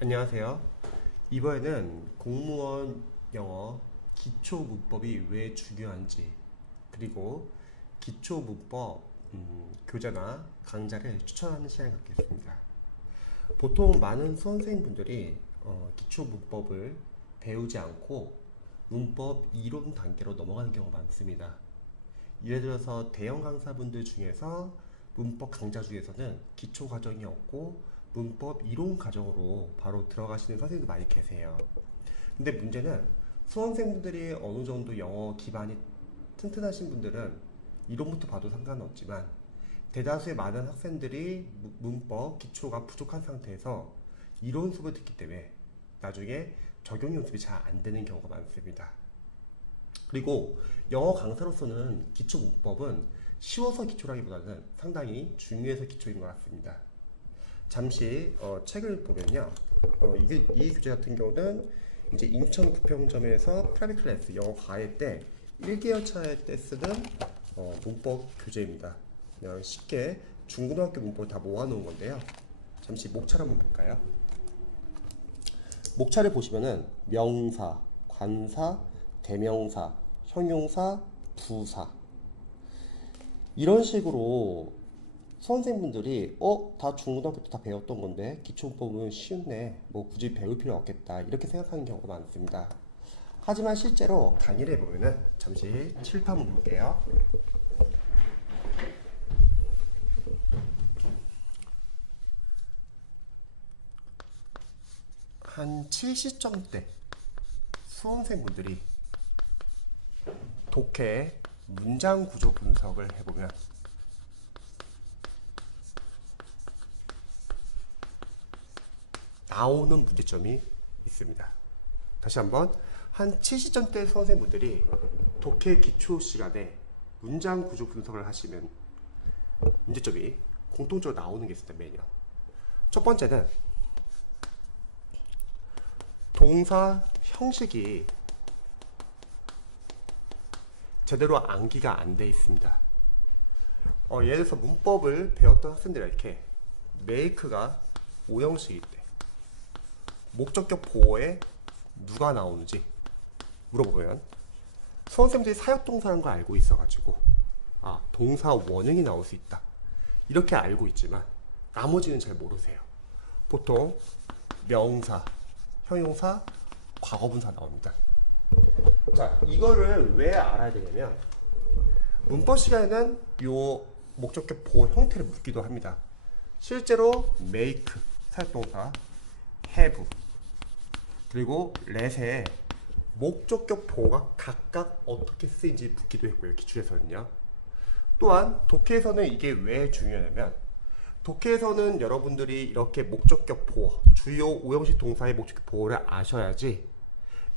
안녕하세요. 이번에는 공무원 영어 기초 문법이 왜 중요한지, 그리고 기초 문법 교재나 강좌를 추천하는 시간을 갖겠습니다. 보통 많은 수험생분들이 기초 문법을 배우지 않고 문법 이론 단계로 넘어가는 경우가 많습니다. 예를 들어서 대형 강사분들 중에서 문법 강좌 중에서는 기초 과정이 없고 문법 이론 과정으로 바로 들어가시는 선생님도 많이 계세요. 근데 문제는 수험생분들이 어느 정도 영어 기반이 튼튼하신 분들은 이론부터 봐도 상관없지만, 대다수의 많은 학생들이 문법 기초가 부족한 상태에서 이론 수업을 듣기 때문에 나중에 적용 연습이 잘 안 되는 경우가 많습니다. 그리고 영어 강사로서는 기초 문법은 쉬워서 기초라기보다는 상당히 중요해서 기초인 것 같습니다. 잠시 책을 보면요, 이 교재 같은 경우는 이제 인천 부평점에서 프라이빗 클래스 영어 과외 때 1개월 차에 때 쓰는 문법 교재입니다. 그냥 쉽게 중고등학교 문법을 다 모아놓은 건데요. 잠시 목차를 한번 볼까요? 목차를 보시면은 명사, 관사, 대명사, 형용사, 부사, 이런 식으로 선생님들이 다 중고등학교 때 다 배웠던 건데 기초문법은 쉬운데 뭐 굳이 배울 필요 없겠다 이렇게 생각하는 경우가 많습니다. 하지만 실제로 강의를 해보면은, 잠시 칠판 한번 볼게요. 한 70점대 수험생분들이 독해 문장 구조 분석을 해보면 나오는 문제점이 있습니다. 다시 한번, 한 70점대 수험생분들이 독해 기초 시간에 문장 구조 분석을 하시면 문제점이 공통적으로 나오는 게 있습니다. 매년. 첫 번째는 동사 형식이 제대로 암기가 안 돼 있습니다. 예를 들어서 문법을 배웠던 학생들이 이렇게 make가 오형식일 때 목적격 보어에 누가 나오는지 물어보면 수험생들이 사역동사라는 걸 알고 있어가지고 동사 원형이 나올 수 있다 이렇게 알고 있지만 나머지는 잘 모르세요. 보통 명사, 형용사, 과거분사 나옵니다. 자, 이거를 왜 알아야 되냐면 문법 시간에는 요 목적격 보호 형태를 묻기도 합니다. 실제로 make 사역동사, have 그리고 let의 목적격 보호가 각각 어떻게 쓰인지 묻기도 했고요. 기출에서는요. 또한 독해에서는 이게 왜 중요하냐면, 독해에서는 여러분들이 이렇게 목적격 보호, 주요 오형식 동사의 목적격 보호를 아셔야지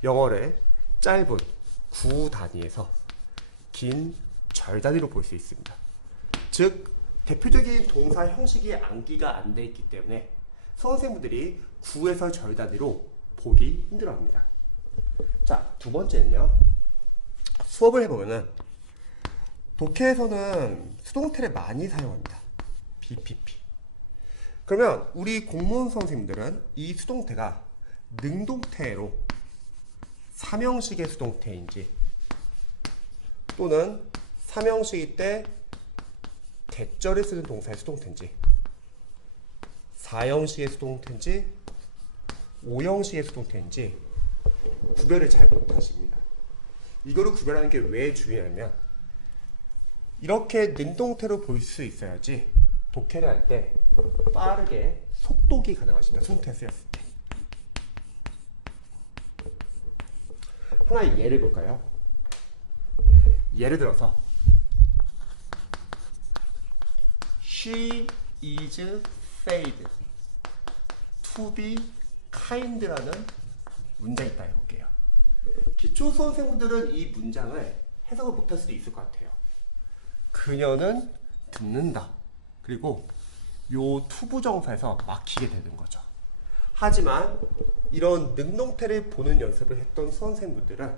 영어를 짧은 구 단위에서 긴 절 단위로 볼 수 있습니다. 즉 대표적인 동사 형식이 암기가 안 돼 있기 때문에 수험생분들이 구에서 절 단위로 보기 힘들어합니다. 자, 두 번째는요. 수업을 해보면은 독해에서는 수동태를 많이 사용합니다. BPP. 그러면 우리 공무원 선생님들은 이 수동태가 능동태로 삼형식의 수동태인지, 또는 삼형식일 때 대절을 쓰는 동사의 수동태인지, 사형식의 수동태인지, 오형식의 수동태인지 구별을 잘 못하십니다. 이거를 구별하는 게 왜 중요하냐면, 이렇게 능동태로 볼 수 있어야지 독해를 할 때 빠르게 속독이 가능하십니다. 수동태 쓰였을 때. 하나의 예를 볼까요? 예를 들어서 She is said to be kind라는 문장이 있다 해볼게요. 기초 수험생분들은 이 문장을 해석을 못할 수도 있을 것 같아요. 그녀는 듣는다. 그리고 요 투부정사에서 막히게 되는 거죠. 하지만 이런 능동태를 보는 연습을 했던 수험생분들은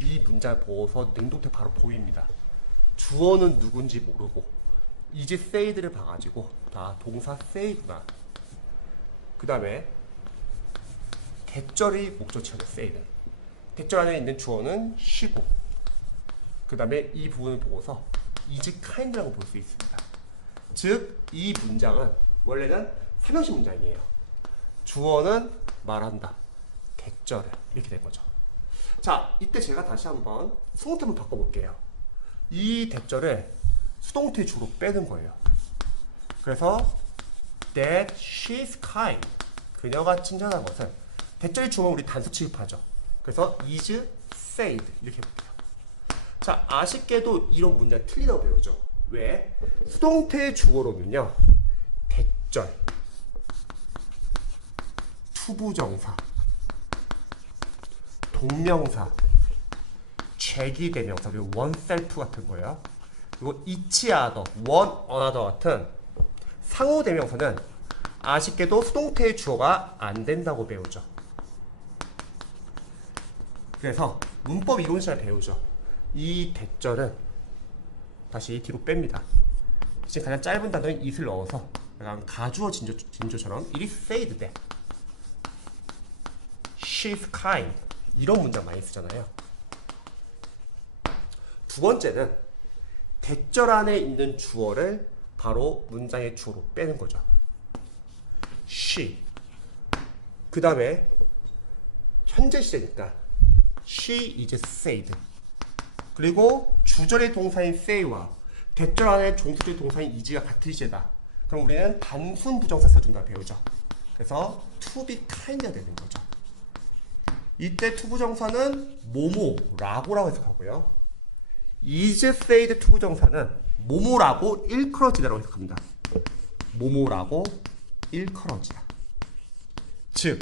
이 문장을 보고서 능동태 바로 보입니다. 주어는 누군지 모르고 이제 said를 봐가지고 동사 said구나. 그 다음에 대절이 목적치는 say는. 대절 안에 있는 주어는 she고, 그 다음에 이 부분을 보고서 is kind라고 볼 수 있습니다. 즉, 이 문장은 원래는 삼형식 문장이에요. 주어는 말한다, 대절을 이렇게 된 거죠. 자, 이때 제가 다시 한번 수동태 한번 바꿔볼게요. 이 대절을 수동태 주로 빼는 거예요. 그래서 that she's kind, 그녀가 친절한 것을, 대절이 주어면 우리 단수 취급하죠. 그래서 is said 이렇게 해볼게요. 자, 아쉽게도 이런 문장 틀리다고 배우죠. 왜? 수동태 주어로는요, 대절, 투부정사, 동명사, 제기대명사, 그리고 oneself 같은 거예요. 그리고 each other, one another 같은 상호대명사는 아쉽게도 수동태의 주어가 안 된다고 배우죠. 그래서 문법 이론 시간에 배우죠. 이 대절은 다시 뒤로 뺍니다. 지금 가장 짧은 단어인 it을 넣어서 약간 가주어 진조처럼 it is said that she's kind, 이런 문장 많이 쓰잖아요. 두 번째는 대절 안에 있는 주어를 바로 문장의 주어로 빼는 거죠. she, 그 다음에 현재 시제니까 she is said, 그리고 주절의 동사인 say와 대절 안에 종수절 동사인 is가 같은 시제다. 그럼 우리는 단순 부정사 써준다 배우죠. 그래서 to be kind가 되는 거죠. 이때 투부정사는 뭐뭐라고라고 해석하고요. is said 투부정사는 뭐뭐라고 일컬어지다라고 해석합니다. 뭐뭐라고 일컬어지다. 즉,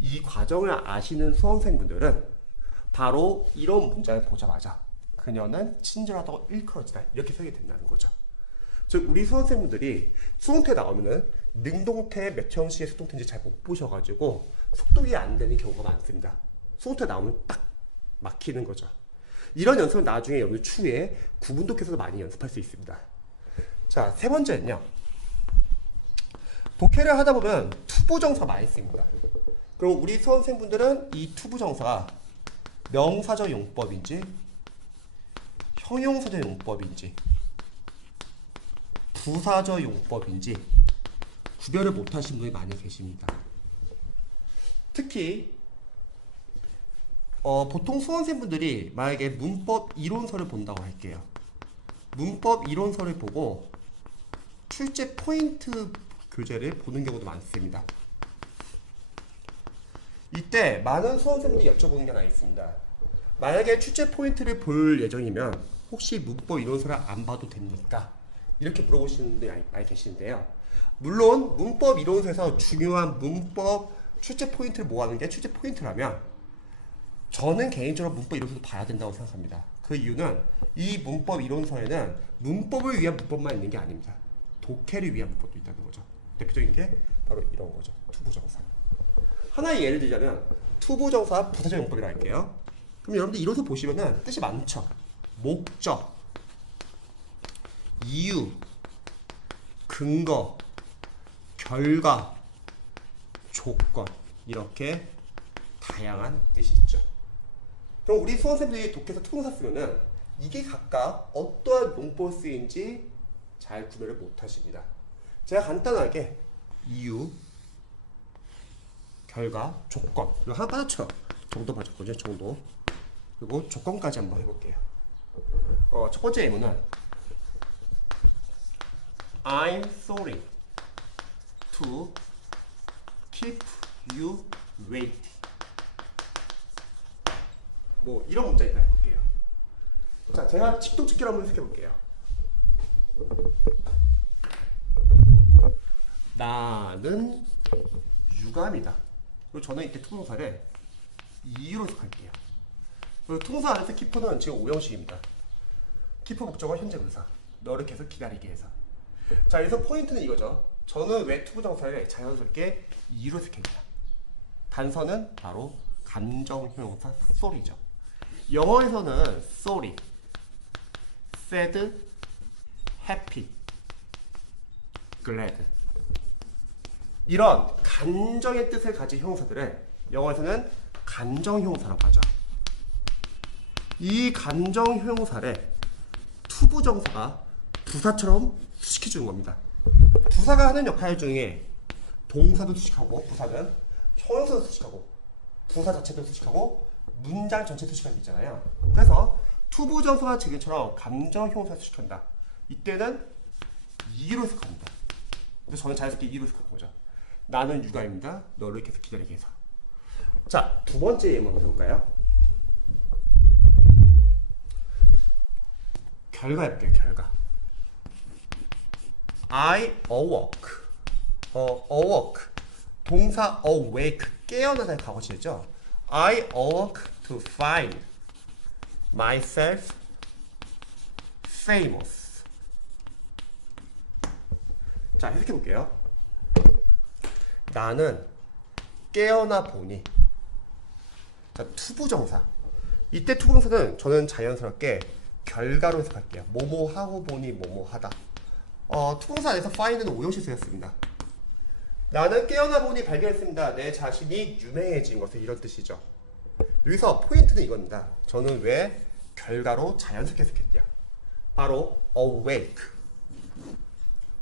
이 과정을 아시는 수험생분들은 바로 이런 문장을 보자마자 그녀는 친절하다고 일컬어지다 이렇게 설명이 된다는 거죠. 즉, 우리 수험생분들이 수동태 나오면은 능동태 몇 형식의 수동태인지 잘 못 보셔가지고 속독이 안 되는 경우가 많습니다. 수동태 나오면 딱 막히는 거죠. 이런 연습은 나중에 여러분 추후에 구분독해서도 많이 연습할 수 있습니다. 자, 세 번째는요. 독해를 하다 보면 투부정사 많이 씁니다. 그럼 우리 수험생분들은 이 투부정사가 명사적 용법인지 형용사적 용법인지 부사적 용법인지 구별을 못하신 분이 많이 계십니다. 특히 보통 수험생분들이 만약에 문법 이론서를 본다고 할게요. 문법 이론서를 보고 출제 포인트 교재를 보는 경우도 많습니다. 이때 많은 수험생들이 여쭤보는 게 하나 있습니다. 만약에 출제 포인트를 볼 예정이면 혹시 문법 이론서를 안 봐도 됩니까? 이렇게 물어보시는 분들이 많이 계시는데요. 물론 문법 이론서에서 중요한 문법 출제 포인트를 모아놓은 게 출제 포인트라면 저는 개인적으로 문법 이론서도 봐야 된다고 생각합니다. 그 이유는 이 문법 이론서에는 문법을 위한 문법만 있는 게 아닙니다. 독해를 위한 문법도 있다는 거죠. 대표적인 게 바로 이런 거죠. 투부정사. 하나의 예를 들자면 투부정사 부사적 용법이라 할게요. 그럼 여러분들 이론서 보시면은 뜻이 많죠. 목적, 이유, 근거, 결과, 조건, 이렇게 다양한 뜻이 있죠. 그럼 우리 수험생들이 독해서 투부정사 쓰면은 이게 각각 어떠한 용법을 쓰인지 잘 구별을 못 하십니다. 제가 간단하게 이유, 결과, 조건, 이거 하나 빠졌죠? 정도 빠졌거든요. 정도. 그리고 조건까지 한번 해볼게요. 첫 번째 예문은 I'm sorry to keep you wait. 뭐 이런 문장이다 해볼게요. 자, 제가 직독직결 한번 해석해볼게요. 나는 유감이다. 그리고 저는 이때 투부정사를 이유로 해석할게요. 그리고 투부정사 안에서 키프는 지금 5형식입니다. 키프 목적어 현재 분사. 너를 계속 기다리게 해서. 자, 여기서 포인트는 이거죠. 저는 왜 투부정사를 자연스럽게 이유로 해석했냐. 단서는 바로 감정 형용사 sorry죠. 영어에서는 sorry, sad, happy, glad 이런 간정의 뜻을 가진 형용사들을 영어에서는 간정형용사라고 하죠. 이 간정형용사를 투부정사가 부사처럼 수식해주는 겁니다. 부사가 하는 역할 중에 동사도 수식하고, 부사는 형용사도 수식하고, 부사 자체도 수식하고, 문장 전체 수식할 수 있잖아요. 그래서 투부정사가 지금처럼 감정형용사 수식한다. 이때는 이로 해석합니다. 그래서 저는 자연스럽게 이로 해석하는 거죠. 나는 육아입니다. 너를 계속 기다리게 해서. 자, 두 번째 예문 한번 해볼까요? 결과 해볼게요. 결과. I awoke. awoke. 동사 awake. 깨어나다의 과거시죠. I awoke to find myself famous. 자, 해석해볼게요. 나는 깨어나 보니. 자, 투부정사. 이때 투부정사는 저는 자연스럽게 결과로 해석할게요. 뭐뭐 하고 보니 뭐뭐 하다. 투부정사 안에서 find는 오형식 쓰였습니다. 나는 깨어나 보니 발견했습니다. 내 자신이 유명해진 것을, 이런 뜻이죠. 여기서 포인트는 이겁니다. 저는 왜 결과로 자연스럽게 해석했냐. 바로 awake.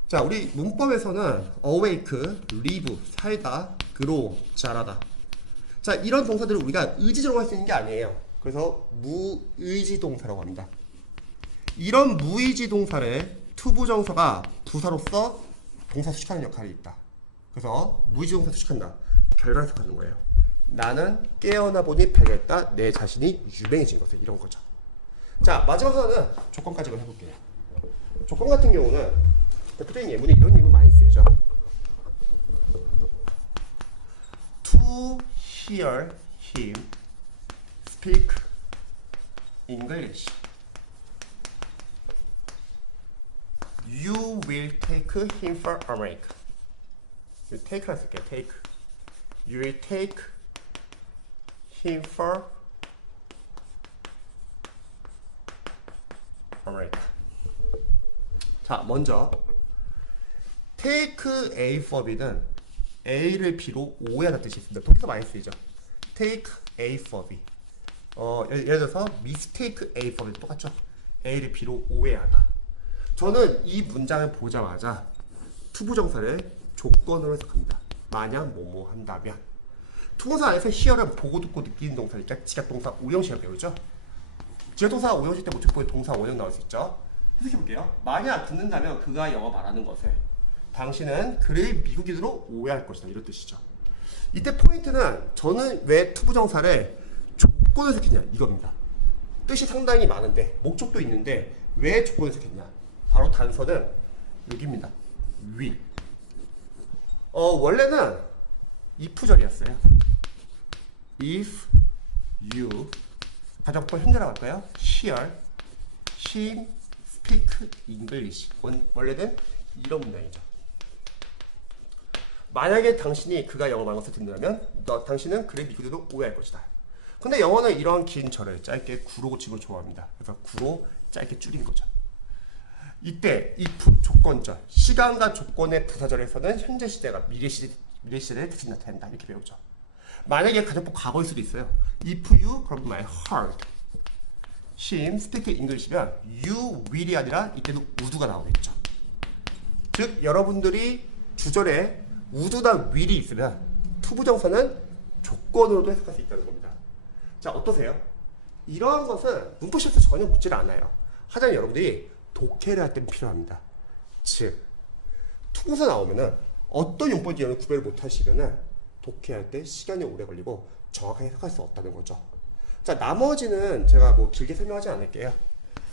자, 우리 문법에서는 awake, live, 살다, grow, 자라다. 자, 이런 동사들을 우리가 의지적으로 할 수 있는 게 아니에요. 그래서 무의지 동사라고 합니다. 이런 무의지 동사를 투부정사가 부사로서 동사 수식하는 역할이 있다. 그래서 무의지 동사 수식한다. 결과 해석하는 거예요. 나는 깨어나 보니 발견했다. 내 자신이 유명해진 것을, 이런 거죠. 자, 마지막 하나는 조건까지 해볼게요. 조건 같은 경우는 대표적인 예문이 이런 예문 많이 쓰이죠. To hear him speak English, you will take him for a break. take라 쓸게요. take. You will take him for a break. 자, 먼저 take A for B는 A를 B로 오해하는 뜻이 있습니다. 독해서 많이 쓰이죠. take A for B. 예를 들어서 mistake A for B 똑같죠. A를 B로 오해하다. 저는 이 문장을 보자마자 투부정사를 조건으로 해석합니다. 만약 뭐뭐 한다면. 투부정사 안에서 hear은 보고 듣고 느끼는 동사니까 지각동사 오형식을 배우죠. 지각동사 오형식 때 목적보에 동사 원형 나올 수 있죠. 해석해볼게요. 만약 듣는다면 그가 영어 말하는 것을 당신은 그를 미국인으로 오해할 것이다, 이런 뜻이죠. 이때 포인트는 저는 왜 투부정사를 조건을 해석했냐, 이겁니다. 뜻이 상당히 많은데 목적도 있는데 왜 조건을 해석했냐. 바로 단서는 여기입니다. will. 원래는 if절이었어요. if you 가정법 현재라고 할까요? hear him speak English. 원래는 이런 문장이죠. 만약에 당신이 그가 영어 말하는 것을 듣는다면 당신은 그를 미국인으로 오해할 것이다. 근데 영어는 이런 긴 절을 짧게 구로 고치고 좋아합니다. 그래서 구로 짧게 줄인 거죠. 이때 if 조건절, 시간과 조건의 부사절에서는 현재 시제가 미래 시제의 뜻이 나타낸다, 이렇게 배우죠. 만약에 가정법 과거일 수도 있어요. if you, 그럼 my heart him speak English면 you will이 아니라 이때는 would가 나오겠죠. 즉 여러분들이 주절에 would나 will이 있으면 투부정사는 조건으로도 해석할 수 있다는 겁니다. 자, 어떠세요? 이러한 것은 문법시험에서 전혀 묻질 않아요. 하지만 여러분들이 독해를 할 때는 필요합니다. 즉 투부정사 나오면은 어떤 용법인지 구별을 못 하시면은 독해할 때 시간이 오래 걸리고 정확하게 해석할 수 없다는 거죠. 자, 나머지는 제가 뭐 길게 설명하지 않을게요.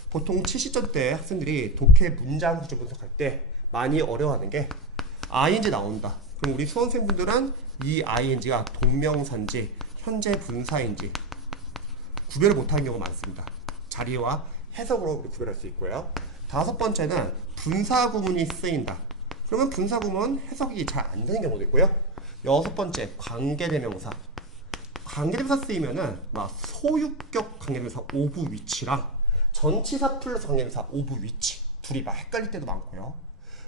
보통 70점 대 학생들이 독해 문장 구조 분석할 때 많이 어려워하는 게 ing 나온다. 그럼 우리 수험생분들은 이 ing가 동명사인지 현재 분사인지 구별을 못하는 경우가 많습니다. 자리와 해석으로 우리 구별할 수 있고요. 다섯 번째는 분사 구문이 쓰인다. 그러면 분사 구문 해석이 잘 안 되는 경우도 있고요. 여섯 번째, 관계대명사. 관계대명사 쓰이면은 막 소유격 관계대명사 오브 위치랑 전치사 플러스 관계대명사 오브 위치 둘이 막 헷갈릴 때도 많고요.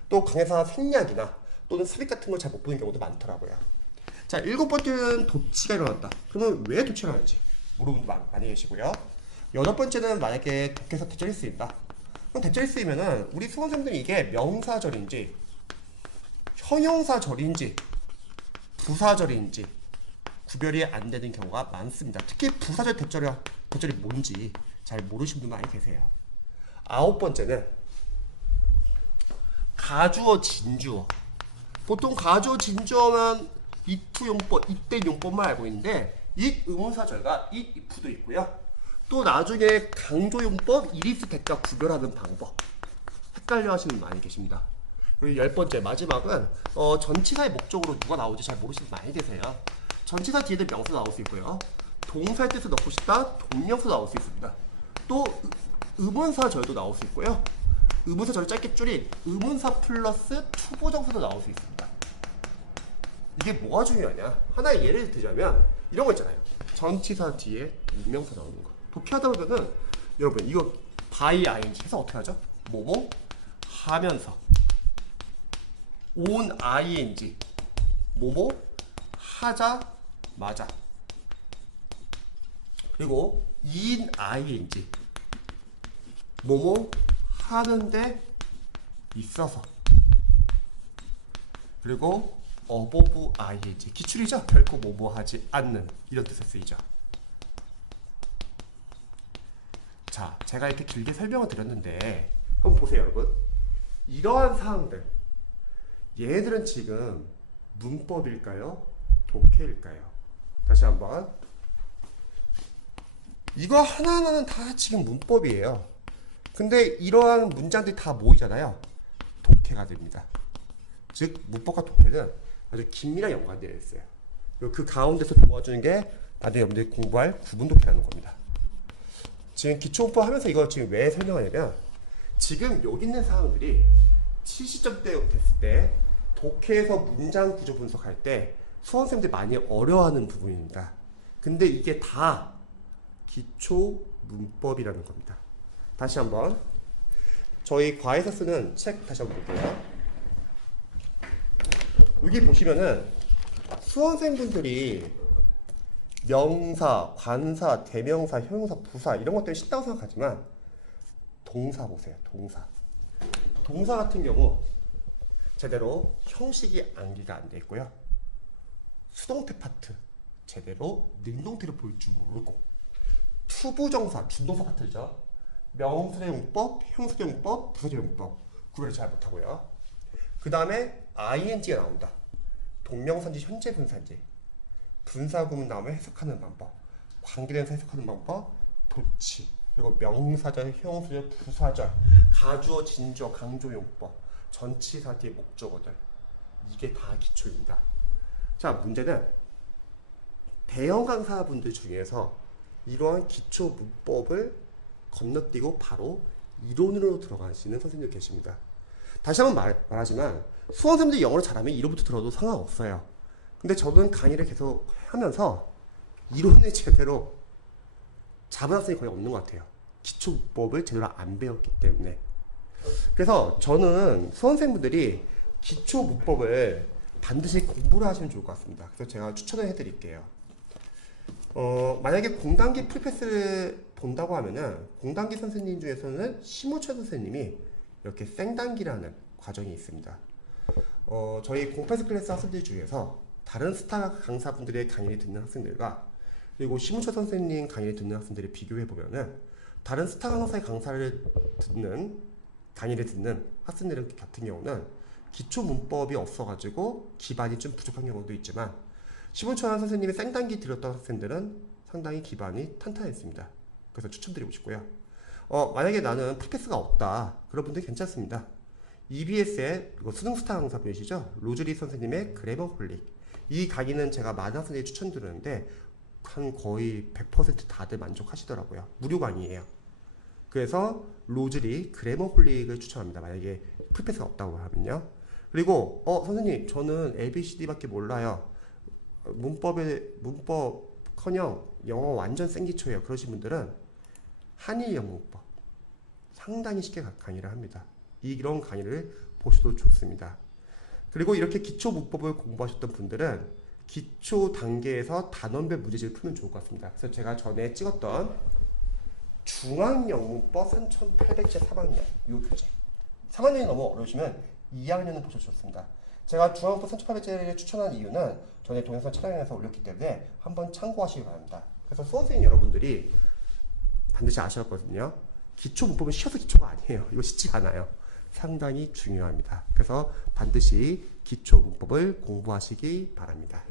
또 관계대명사 생략이나 또는 삽입 같은 걸 잘 못 보는 경우도 많더라고요. 자, 일곱 번째는 도치가 일어났다. 그러면 왜 도치가 일어났지? 모르는 분 많이 계시고요. 여덟 번째는 만약에 독해에서 대절이 쓰인다. 그럼 대절이 쓰이면은 우리 수험생들이 이게 명사절인지 형용사절인지 부사절인지 구별이 안 되는 경우가 많습니다. 특히 부사절 대절이 뭔지 잘 모르시는 분 많이 계세요. 아홉 번째는 가주어, 진주어. 보통 가주어, 진주어만 이투용법, 이때 용법만 알고 있는데 이 의문사절과 이 if도 있고요. 또 나중에 강조용법, 이리스 대가 구별하는 방법 헷갈려 하시는 분 많이 계십니다. 그리고 열 번째 마지막은 전치사의 목적으로 누가 나오지 잘 모르시는 분 많이 계세요. 전치사 뒤에도 명사 나올 수 있고요. 동사의 뜻을 넣고 싶다, 동명사 나올 수 있습니다. 또 의문사절도 나올 수 있고요. 의문사절을 짧게 줄인 의문사 플러스 투부정사도 나올 수 있습니다. 이게 뭐가 중요하냐? 하나의 예를 들자면 이런 거 있잖아요. 전치사 뒤에 문명사 나오는 거. 독해하다 보면은 여러분 이거 by ing 해서 어떻게 하죠? 뭐뭐 하면서 on ing 뭐뭐 하자마자 그리고 in ing 뭐뭐 하는데 있어서 그리고 above ing 기출이죠. 결코 뭐뭐 하지 않는 이런 뜻에 쓰이죠. 자, 제가 이렇게 길게 설명을 드렸는데 한번 보세요, 여러분. 이러한 사항들 얘들은 지금 문법일까요? 독해일까요? 다시 한번 이거 하나하나는 다 지금 문법이에요. 근데 이러한 문장들이 다 모이잖아요. 독해가 됩니다. 즉 문법과 독해는 아주 긴밀한 연관되어 있어요. 그리고 그 가운데서 도와주는 게 나중에 여러분들이 공부할 구분독해라는 겁니다. 지금 기초문법 하면서 이걸 지금 왜 설명하냐면 지금 여기 있는 사항들이 70점 대 됐을 때 독해에서 문장 구조 분석할 때 수험생들이 많이 어려워하는 부분입니다. 근데 이게 다 기초 문법이라는 겁니다. 다시 한번 저희 과에서 쓰는 책 다시 한번 볼게요. 여기 보시면은 수험생분들이 명사, 관사, 대명사, 형용사, 부사 이런 것들이 쉽다고 생각하지만 동사 보세요. 동사 같은 경우 제대로 형식이 암기가 안 돼 있고요. 수동태 파트 제대로 능동태를 볼 줄 모르고 투부정사, 준동사 파트죠. 명사의 용법, 형사의 용법, 부사의 용법 구별을 잘 못하고요. 그 다음에 ing가 나온다. 동명사인지 현재 분사인지 분사구문 나오면 해석하는 방법, 관계대명사 해석하는 방법, 도치 그리고 명사절, 형용사절, 부사절, 가주어, 진주어, 강조용법, 전치사 뒤의 목적어들 이게 다 기초입니다. 자, 문제는 대형 강사분들 중에서 이러한 기초 문법을 건너뛰고 바로 이론으로 들어가시는 선생님들 계십니다. 다시 한번 말하지만 수험생들이 영어를 잘하면 이론부터 들어도 상관없어요. 근데 저는 강의를 계속 하면서 이론을 제대로 잡은 학생이 거의 없는 것 같아요. 기초 문법을 제대로 안 배웠기 때문에. 그래서 저는 수험생분들이 기초 문법을 반드시 공부를 하시면 좋을 것 같습니다. 그래서 제가 추천을 해드릴게요. 만약에 공단기 프리패스를 본다고 하면은 공단기 선생님 중에서는 심우철 선생님이 이렇게 생단기라는 과정이 있습니다. 저희 공패스 클래스 학생들 중에서 다른 스타 강사분들의 강의를 듣는 학생들과 그리고 심우철 선생님 강의를 듣는 학생들을 비교해 보면은 다른 스타 강사의 강의를 듣는 학생들 같은 경우는 기초 문법이 없어가지고 기반이 좀 부족한 경우도 있지만 심우철 선생님이 생단기 들었던 학생들은 상당히 기반이 탄탄했습니다. 그래서 추천드리고 싶고요. 만약에 나는 프리패스가 없다 그런 분들 괜찮습니다. EBS의 수능 스타 강사분이시죠. 로즈리 선생님의 그래머 홀릭 이 강의는 제가 많은 학생들이 추천드리는데 한 거의 100% 다들 만족하시더라고요. 무료 강의예요. 그래서 로즈리 그래머 홀릭을 추천합니다. 만약에 프리패스가 없다고 하면요. 그리고 선생님 저는 ABCD밖에 몰라요. 문법커녕 영어 완전 생기초예요. 그러신 분들은 한일 영문법 상당히 쉽게 강의를 합니다. 이런 강의를 보셔도 좋습니다. 그리고 이렇게 기초 문법을 공부하셨던 분들은 기초 단계에서 단원별 문제집을 풀면 좋을 것 같습니다. 그래서 제가 전에 찍었던 중앙영문법 3800제 3학년 이 교재 3학년이 너무 어려우시면 2학년은 보셔도 좋습니다. 제가 중앙영문법 3800제를 추천한 이유는 전에 동영상 촬영해서 올렸기 때문에 한번 참고하시기 바랍니다. 그래서 수험생 여러분들이 반드시 아셔야 하거든요. 기초 문법은 쉬어서 기초가 아니에요. 이거 쉽지가 않아요. 상당히 중요합니다. 그래서 반드시 기초 문법을 공부하시기 바랍니다.